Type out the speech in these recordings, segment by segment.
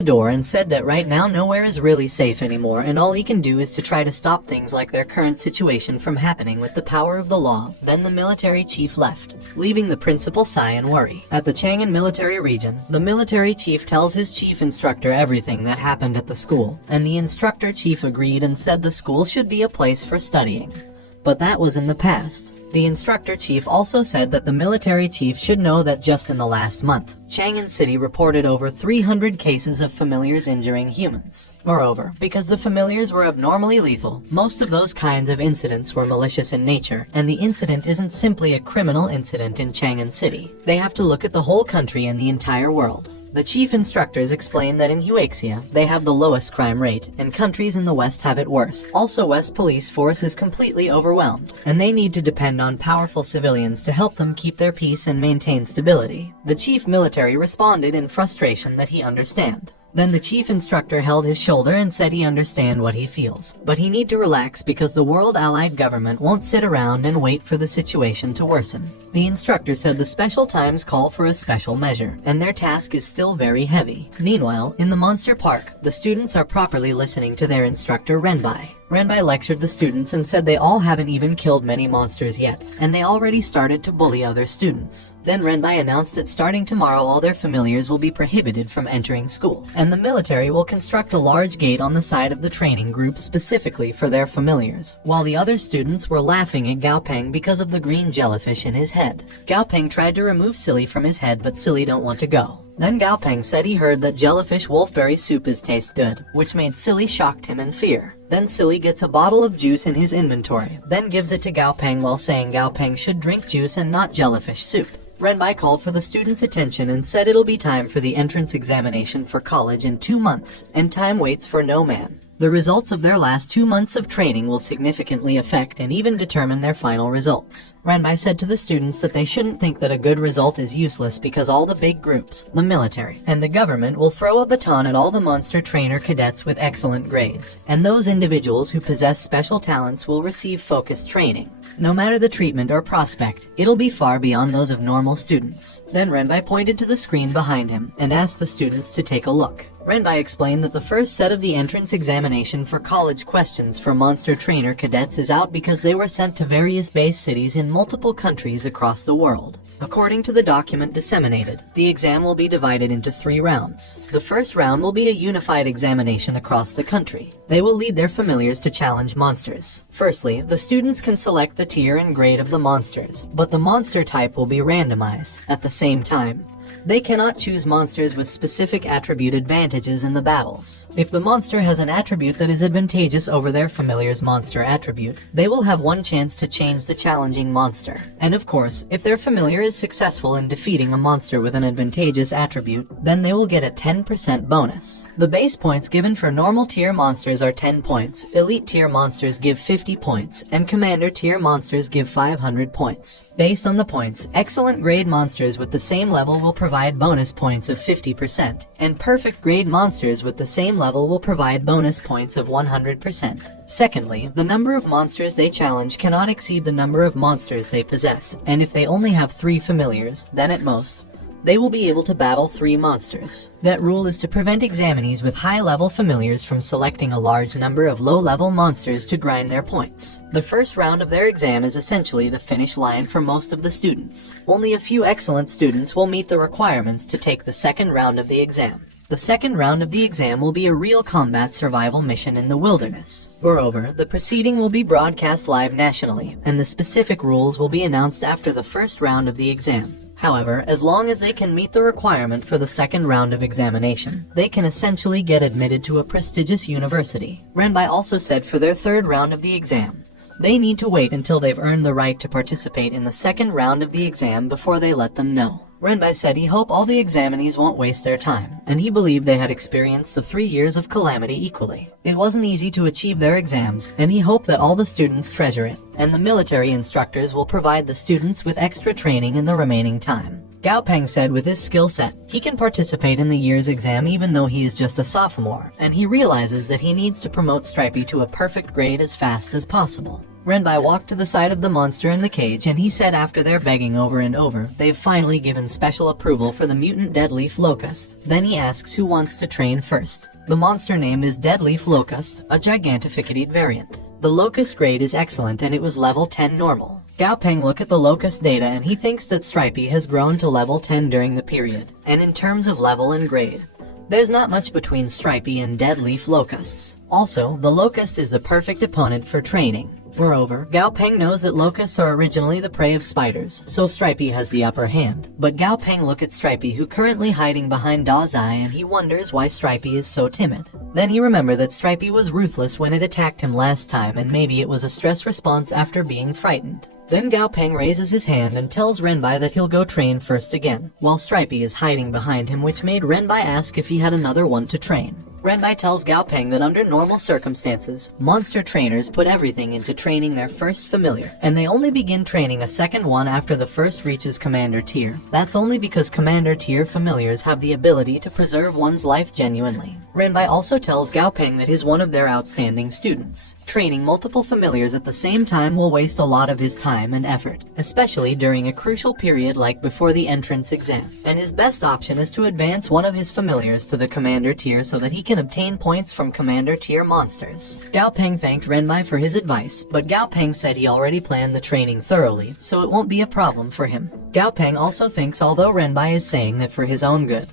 the door and said that right now nowhere is really safe anymore and all he can do is to try to stop things like their current situation from happening with the power of the law. Then the military chief left, leaving the principal sigh and worry. At the Chang'an military region, the military chief tells his chief instructor everything that happened at the school, and the instructor chief agreed and said the school should be a place for studying. But that was in the past. The instructor chief also said that the military chief should know that just in the last month, Chang'an City reported over 300 cases of familiars injuring humans. Moreover, because the familiars were abnormally lethal, most of those kinds of incidents were malicious in nature, and the incident isn't simply a criminal incident in Chang'an City. They have to look at the whole country and the entire world. The chief instructors explained that in Huaxia, they have the lowest crime rate, and countries in the West have it worse. Also, West police force is completely overwhelmed, and they need to depend on powerful civilians to help them keep their peace and maintain stability. The chief military responded in frustration that he understand. Then the chief instructor held his shoulder and said he understand what he feels, but he need to relax because the world allied government won't sit around and wait for the situation to worsen. The instructor said the special times call for a special measure, and their task is still very heavy. Meanwhile, in the monster park, the students are properly listening to their instructor Renbai. Renbai lectured the students and said they all haven't even killed many monsters yet, and they already started to bully other students. Then Renbai announced that starting tomorrow all their familiars will be prohibited from entering school, and the military will construct a large gate on the side of the training group specifically for their familiars, while the other students were laughing at Gao Peng because of the green jellyfish in his head. Gao Peng tried to remove Silly from his head, but Silly don't want to go. Then Gao Peng said he heard that jellyfish wolfberry soup is taste good, which made Silly shocked him in fear. Then Silly gets a bottle of juice in his inventory, then gives it to Gao Peng while saying Gao Peng should drink juice and not jellyfish soup. Renbai called for the students' attention and said it'll be time for the entrance examination for college in 2 months, and time waits for no man. The results of their last 2 months of training will significantly affect and even determine their final results. Renbai said to the students that they shouldn't think that a good result is useless because all the big groups, the military, and the government will throw a baton at all the monster trainer cadets with excellent grades, and those individuals who possess special talents will receive focused training. No matter the treatment or prospect, it'll be far beyond those of normal students. Then Renbai pointed to the screen behind him and asked the students to take a look. Renbai explained that the first set of the entrance examination for college questions for monster trainer cadets is out because they were sent to various base cities in multiple countries across the world. According to the document disseminated, the exam will be divided into 3 rounds. The first round will be a unified examination across the country. They will lead their familiars to challenge monsters. Firstly, the students can select the tier and grade of the monsters, but the monster type will be randomized. At the same time, they cannot choose monsters with specific attribute advantages in the battles. If the monster has an attribute that is advantageous over their familiar's monster attribute, they will have 1 chance to change the challenging monster. And of course, if their familiar is successful in defeating a monster with an advantageous attribute, then they will get a 10% bonus. The base points given for normal tier monsters are 10 points, elite tier monsters give 50 points, and commander tier monsters give 500 points. Based on the points, excellent grade monsters with the same level will provide bonus points of 50%, and perfect grade monsters with the same level will provide bonus points of 100%. Secondly, the number of monsters they challenge cannot exceed the number of monsters they possess, and if they only have 3 familiars, then at most, they will be able to battle 3 monsters. That rule is to prevent examinees with high-level familiars from selecting a large number of low-level monsters to grind their points. The first round of their exam is essentially the finish line for most of the students. Only a few excellent students will meet the requirements to take the second round of the exam. The second round of the exam will be a real combat survival mission in the wilderness. Moreover, the proceeding will be broadcast live nationally, and the specific rules will be announced after the first round of the exam. However, as long as they can meet the requirement for the second round of examination, they can essentially get admitted to a prestigious university. Renbai also said for their third round of the exam, they need to wait until they've earned the right to participate in the second round of the exam before they let them know. Renbai said he hoped all the examinees won't waste their time, and he believed they had experienced the 3 years of calamity equally. It wasn't easy to achieve their exams, and he hoped that all the students treasure it, and the military instructors will provide the students with extra training in the remaining time. Gao Peng said with his skill set, he can participate in the year's exam even though he is just a sophomore, and he realizes that he needs to promote Stripey to a perfect grade as fast as possible. Renbai walked to the side of the monster in the cage and he said after they're begging over and over, they've finally given special approval for the mutant Deadleaf Locust. Then he asks who wants to train first. The monster name is Deadleaf Locust, a gigantificate variant. The Locust grade is excellent and it was level 10 normal. Gao Peng look at the Locust data and he thinks that Stripey has grown to level 10 during the period. And in terms of level and grade, there's not much between Stripey and Deadleaf Locusts. Also, the Locust is the perfect opponent for training. Moreover, Gao Peng knows that locusts are originally the prey of spiders, so Stripey has the upper hand. But Gao Peng look at Stripey who currently hiding behind Da's eye and he wonders why Stripey is so timid. Then he remembers that Stripey was ruthless when it attacked him last time and maybe it was a stress response after being frightened. Then Gao Peng raises his hand and tells Renbai that he'll go train first again, while Stripey is hiding behind him, which made Renbai ask if he had another one to train. Renbai tells Gao Peng that under normal circumstances, monster trainers put everything into training their first familiar, and they only begin training a second one after the first reaches commander tier. That's only because commander tier familiars have the ability to preserve one's life genuinely. Renbai also tells Gao Peng that he's one of their outstanding students. Training multiple familiars at the same time will waste a lot of his time and effort, especially during a crucial period like before the entrance exam, and his best option is to advance one of his familiars to the commander tier so that he can obtain points from commander tier monsters. Gao Peng thanked Renbai for his advice, but Gao Peng said he already planned the training thoroughly, so it won't be a problem for him. Gao Peng also thinks although Renbai is saying that for his own good,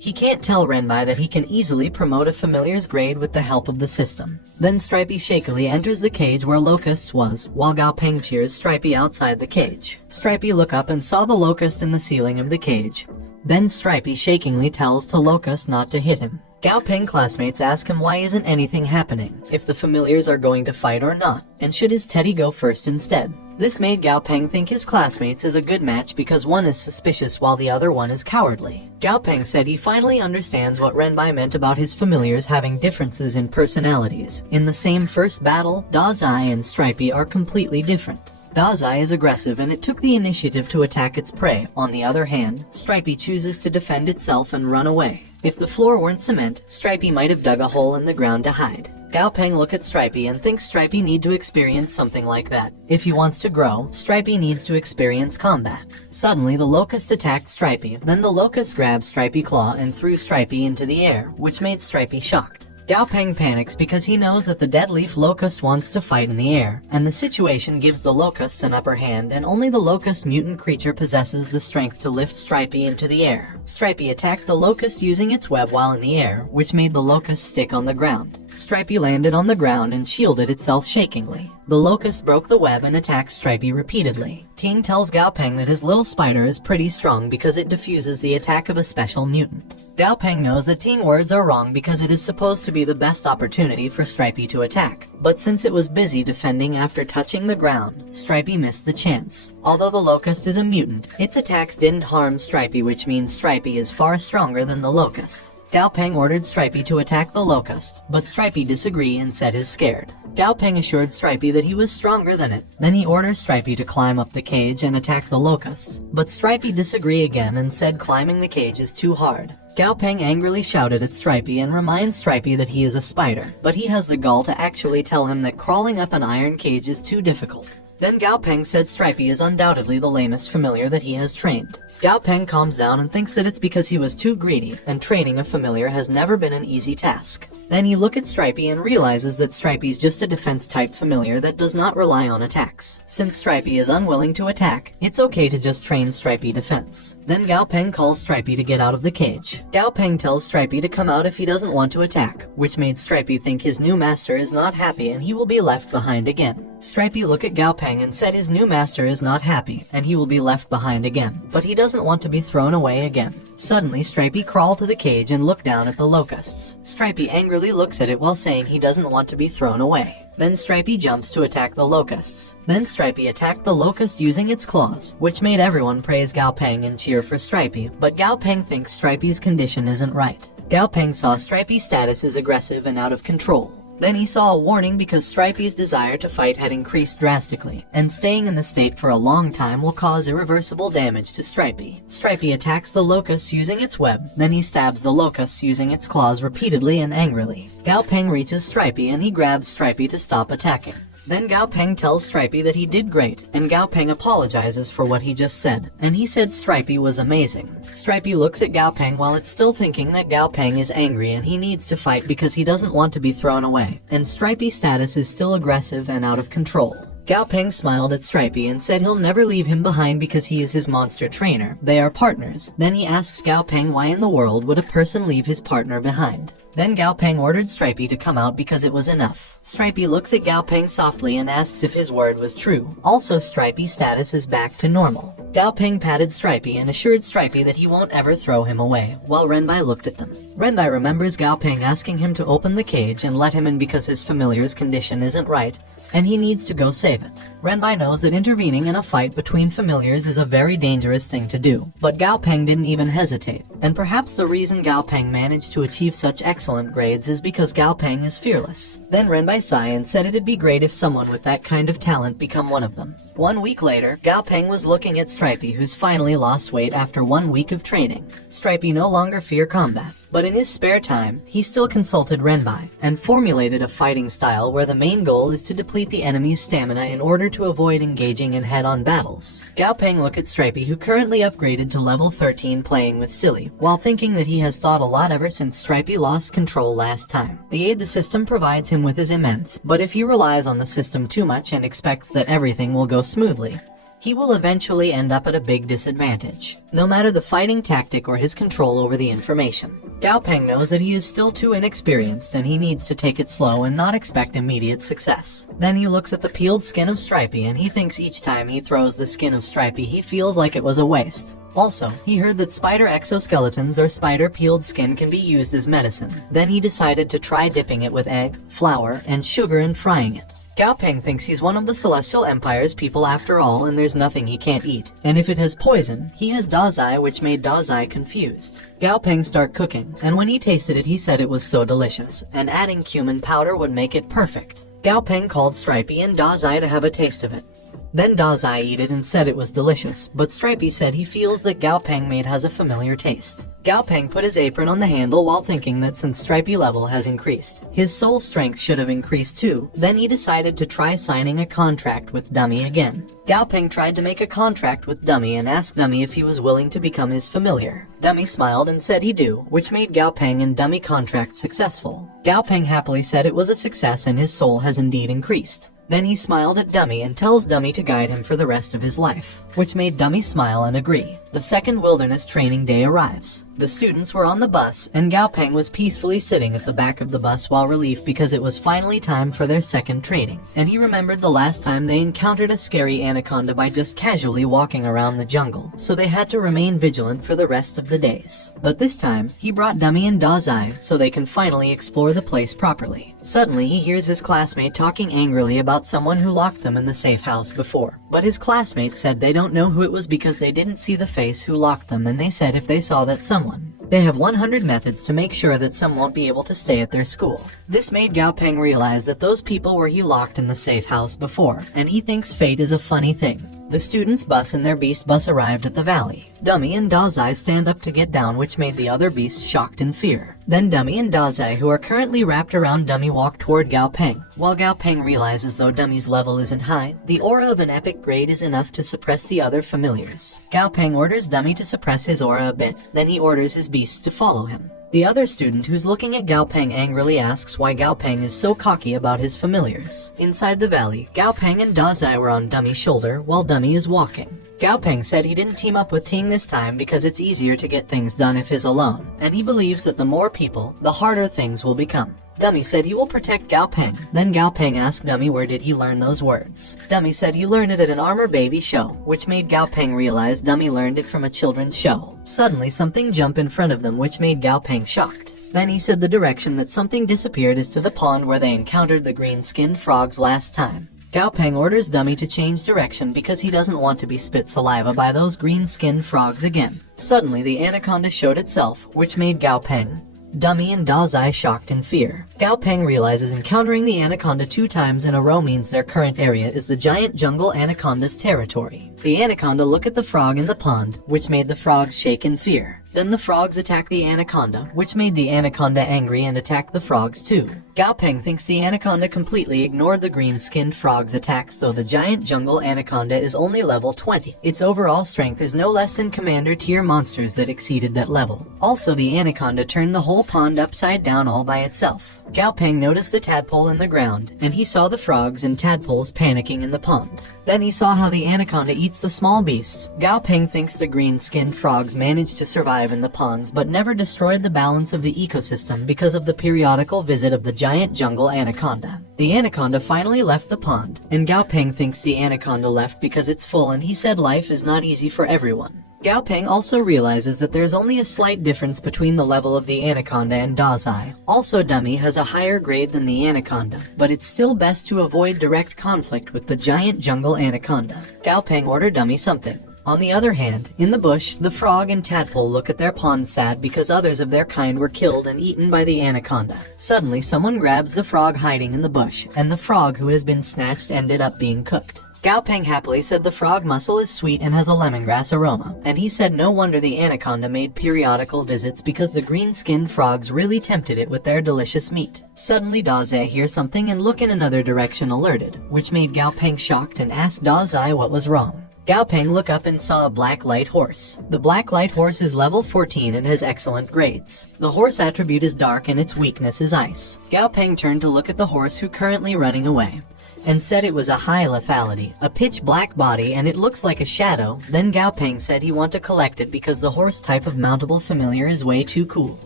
he can't tell Renbai that he can easily promote a familiar's grade with the help of the system. Then Stripey shakily enters the cage where Locust was, while Gao Peng cheers Stripey outside the cage. Stripey look up and saw the Locust in the ceiling of the cage. Then Stripey shakingly tells to Locust not to hit him. Gao Peng classmates ask him why isn't anything happening, if the familiars are going to fight or not, and should his teddy go first instead. This made Gao Peng think his classmates is a good match because one is suspicious while the other one is cowardly. Gao Peng said he finally understands what Renbai meant about his familiars having differences in personalities. In the same first battle, Dazai and Stripey are completely different. Dazai is aggressive and it took the initiative to attack its prey. On the other hand, Stripey chooses to defend itself and run away. If the floor weren't cement, Stripey might have dug a hole in the ground to hide. Gao Peng look at Stripey and thinks Stripey need to experience something like that. If he wants to grow, Stripey needs to experience combat. Suddenly, the Locust attacked Stripey. Then the Locust grabbed Stripey claw and threw Stripey into the air, which made Stripey shocked. Gao Peng panics because he knows that the Deadleaf Locust wants to fight in the air, and the situation gives the Locusts an upper hand, and only the Locust mutant creature possesses the strength to lift Stripey into the air. Stripey attacked the Locust using its web while in the air, which made the Locust stick on the ground. Stripey landed on the ground and shielded itself shakingly. The Locust broke the web and attacked Stripey repeatedly. Ting tells Gao Peng that his little spider is pretty strong because it diffuses the attack of a special mutant. Gao Peng knows that Ting words are wrong because it is supposed to be the best opportunity for Stripey to attack. But since it was busy defending after touching the ground, Stripey missed the chance. Although the Locust is a mutant, its attacks didn't harm Stripey, which means Stripey is far stronger than the Locust. Gao Peng ordered Stripey to attack the Locust, but Stripey disagreed and said he's scared. Gao Peng assured Stripey that he was stronger than it. Then he orders Stripey to climb up the cage and attack the Locusts. But Stripey disagreed again and said climbing the cage is too hard. Gao Peng angrily shouted at Stripey and reminds Stripey that he is a spider, but he has the gall to actually tell him that crawling up an iron cage is too difficult. Then Gao Peng said Stripey is undoubtedly the lamest familiar that he has trained. Gao Peng calms down and thinks that it's because he was too greedy, and training a familiar has never been an easy task. Then he looks at Stripey and realizes that Stripey's just a defense-type familiar that does not rely on attacks. Since Stripey is unwilling to attack, it's okay to just train Stripey defense. Then Gao Peng calls Stripey to get out of the cage. Gao Peng tells Stripey to come out if he doesn't want to attack, which made Stripey think his new master is not happy and he will be left behind again. Stripey looked at Gao Peng and said his new master is not happy and he will be left behind again, but he doesn't want to be thrown away again. Suddenly, Stripey crawled to the cage and looked down at the Locusts. Stripey angrily looks at it while saying he doesn't want to be thrown away. Then Stripey jumps to attack the Locusts. Then Stripey attacked the Locust using its claws, which made everyone praise Gao Peng and cheer for Stripey, but Gao Peng thinks Stripey's condition isn't right. Gao Peng saw Stripey's status is aggressive and out of control. Then he saw a warning because Stripey's desire to fight had increased drastically, and staying in the state for a long time will cause irreversible damage to Stripey. Stripey attacks the Locust using its web, then he stabs the Locust using its claws repeatedly and angrily. Gao Peng reaches Stripey and he grabs Stripey to stop attacking. Then Gao Peng tells Stripey that he did great, and Gao Peng apologizes for what he just said, and he said Stripey was amazing. Stripey looks at Gao Peng while it's still thinking that Gao Peng is angry and he needs to fight because he doesn't want to be thrown away, and Stripey's status is still aggressive and out of control. Gao Peng smiled at Stripey and said he'll never leave him behind because he is his monster trainer. They are partners. Then he asks Gao Peng why in the world would a person leave his partner behind. Then Gao Peng ordered Stripey to come out because it was enough. Stripey looks at Gao Peng softly and asks if his word was true. Also, Stripey's status is back to normal. Gao Peng patted Stripey and assured Stripey that he won't ever throw him away, while Renbai looked at them. Renbai remembers Gao Peng asking him to open the cage and let him in because his familiar's condition isn't right, and he needs to go save it. Renbai knows that intervening in a fight between familiars is a very dangerous thing to do, but Gao Peng didn't even hesitate, and perhaps the reason Gao Peng managed to achieve such excellent grades is because Gao Peng is fearless. Then Renbai sighed and said it'd be great if someone with that kind of talent become one of them. 1 week later, Gao Peng was looking at Stripey, who's finally lost weight after 1 week of training. Stripey no longer fear combat, but in his spare time, he still consulted Renbai and formulated a fighting style where the main goal is to deplete the enemy's stamina in order to avoid engaging in head-on battles. Gao Peng looked at Stripey, who currently upgraded to level 13 playing with Silly, while thinking that he has thought a lot ever since Stripey lost control last time. The aid the system provides him with is immense, but if he relies on the system too much and expects that everything will go smoothly, he will eventually end up at a big disadvantage, no matter the fighting tactic or his control over the information. Gao Peng knows that he is still too inexperienced and he needs to take it slow and not expect immediate success. Then he looks at the peeled skin of Stripey and he thinks each time he throws the skin of Stripey he feels like it was a waste. Also, he heard that spider exoskeletons or spider peeled skin can be used as medicine. Then he decided to try dipping it with egg, flour, and sugar and frying it. Gao Peng thinks he's one of the Celestial Empire's people after all, and there's nothing he can't eat. And if it has poison, he has Dazai, which made Dazai confused. Gao Peng started cooking, and when he tasted it he said it was so delicious, and adding cumin powder would make it perfect. Gao Peng called Stripey and Dazai to have a taste of it. Then Dazai ate it and said it was delicious, but Stripey said he feels that Gao Peng made has a familiar taste. Gao Peng put his apron on the handle while thinking that since Stripey level has increased, his soul strength should have increased too. Then he decided to try signing a contract with Dummy again. Gao Peng tried to make a contract with Dummy and asked Dummy if he was willing to become his familiar. Dummy smiled and said he do, which made Gao Peng and Dummy contract successful. Gao Peng happily said it was a success and his soul has indeed increased. Then he smiled at Dummy and tells Dummy to guide him for the rest of his life, which made Dummy smile and agree. The second wilderness training day arrives. The students were on the bus, and Gao Peng was peacefully sitting at the back of the bus while relieved because it was finally time for their second training. And he remembered the last time they encountered a scary anaconda by just casually walking around the jungle, so they had to remain vigilant for the rest of the days. But this time, he brought Dummy and Dazai so they can finally explore the place properly. Suddenly, he hears his classmate talking angrily about someone who locked them in the safe house before. But his classmate said they don't know who it was because they didn't see the face who locked them, and they said if they saw that someone, they have 100 methods to make sure that some won't be able to stay at their school. This made Gao Peng realize that those people were he locked in the safe house before, and he thinks fate is a funny thing. The students' bus and their beast bus arrived at the valley. Dummy and Dazai stand up to get down, which made the other beasts shocked in fear. Then Dummy and Dazai, who are currently wrapped around Dummy, walk toward Gao Peng. While Gao Peng realizes though Dummy's level isn't high, the aura of an epic grade is enough to suppress the other familiars. Gao Peng orders Dummy to suppress his aura a bit, then he orders his beasts to follow him. The other student who's looking at Gao Peng angrily asks why Gao Peng is so cocky about his familiars. Inside the valley, Gao Peng and Dazai were on Dummy's shoulder while Dummy is walking. Gao Peng said he didn't team up with Ting this time because it's easier to get things done if he's alone, and he believes that the more people, the harder things will become. Dummy said he will protect Gao Peng. Then Gao Peng asked Dummy where did he learn those words. Dummy said he learned it at an Armor Baby show, which made Gao Peng realize Dummy learned it from a children's show. Suddenly something jumped in front of them, which made Gao Peng shocked. Then he said the direction that something disappeared is to the pond where they encountered the green-skinned frogs last time. Gao Peng orders Dummy to change direction because he doesn't want to be spit saliva by those green-skinned frogs again. Suddenly the anaconda showed itself, which made Gao Peng, Dummy and Dazai shocked in fear. Gao Peng realizes encountering the anaconda 2 times in a row means their current area is the giant jungle anaconda's territory. The anaconda look at the frog in the pond, which made the frogs shake in fear. Then the frogs attack the anaconda, which made the anaconda angry and attack the frogs too. Gao Peng thinks the anaconda completely ignored the green-skinned frog's attacks, though the giant jungle anaconda is only level 20. Its overall strength is no less than commander tier monsters that exceeded that level. Also, the anaconda turned the whole pond upside down all by itself. Gao Peng noticed the tadpole in the ground, and he saw the frogs and tadpoles panicking in the pond. Then he saw how the anaconda eats the small beasts. Gao Peng thinks the green-skinned frogs managed to survive in the ponds but never destroyed the balance of the ecosystem because of the periodical visit of the giant jungle anaconda. The anaconda finally left the pond, and Gao Peng thinks the anaconda left because it's full, and he said life is not easy for everyone. Gao Peng also realizes that there's only a slight difference between the level of the anaconda and Dazai. Also, Dummy has a higher grade than the anaconda, but it's still best to avoid direct conflict with the giant jungle anaconda. Gao Peng ordered Dummy something. On the other hand, in the bush, the frog and tadpole look at their pond sad because others of their kind were killed and eaten by the anaconda. Suddenly, someone grabs the frog hiding in the bush, and the frog who has been snatched ended up being cooked. Gao Peng happily said the frog muscle is sweet and has a lemongrass aroma, and he said no wonder the anaconda made periodical visits because the green-skinned frogs really tempted it with their delicious meat. Suddenly Dazai hears something and look in another direction alerted, which made Gao Peng shocked and asked Dazai what was wrong. Gao Peng looked up and saw a black light horse. The black light horse is level 14 and has excellent grades. The horse attribute is dark and its weakness is ice. Gao Peng turned to look at the horse who currently running away, and said it was a high lethality, a pitch black body, and it looks like a shadow. Then Gao Peng said he want to collect it because the horse type of mountable familiar is way too cool.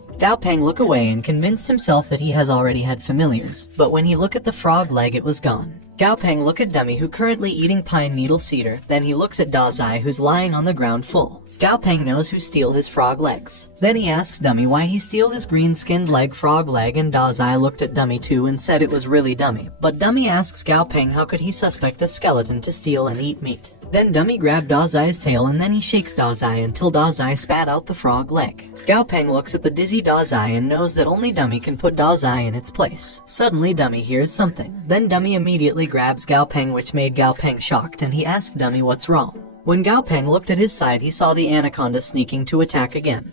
Gao Peng looked away and convinced himself that he has already had familiars, but when he looked at the frog leg it was gone. Gao Peng looked at Dummy who currently eating pine needle cedar, then he looks at Dazai who's lying on the ground full. Gao Peng knows who steal his frog legs. Then he asks Dummy why he steal his green-skinned frog leg, and Dazai looked at Dummy too and said it was really Dummy. But Dummy asks Gao Peng how could he suspect a skeleton to steal and eat meat. Then Dummy grabbed Dazai's tail and then he shakes Dazai until Dazai spat out the frog leg. Gao Peng looks at the dizzy Dazai and knows that only Dummy can put Dazai in its place. Suddenly Dummy hears something. Then Dummy immediately grabs Gao Peng, which made Gao Peng shocked, and he asked Dummy what's wrong. When Gao Peng looked at his side, he saw the anaconda sneaking to attack again.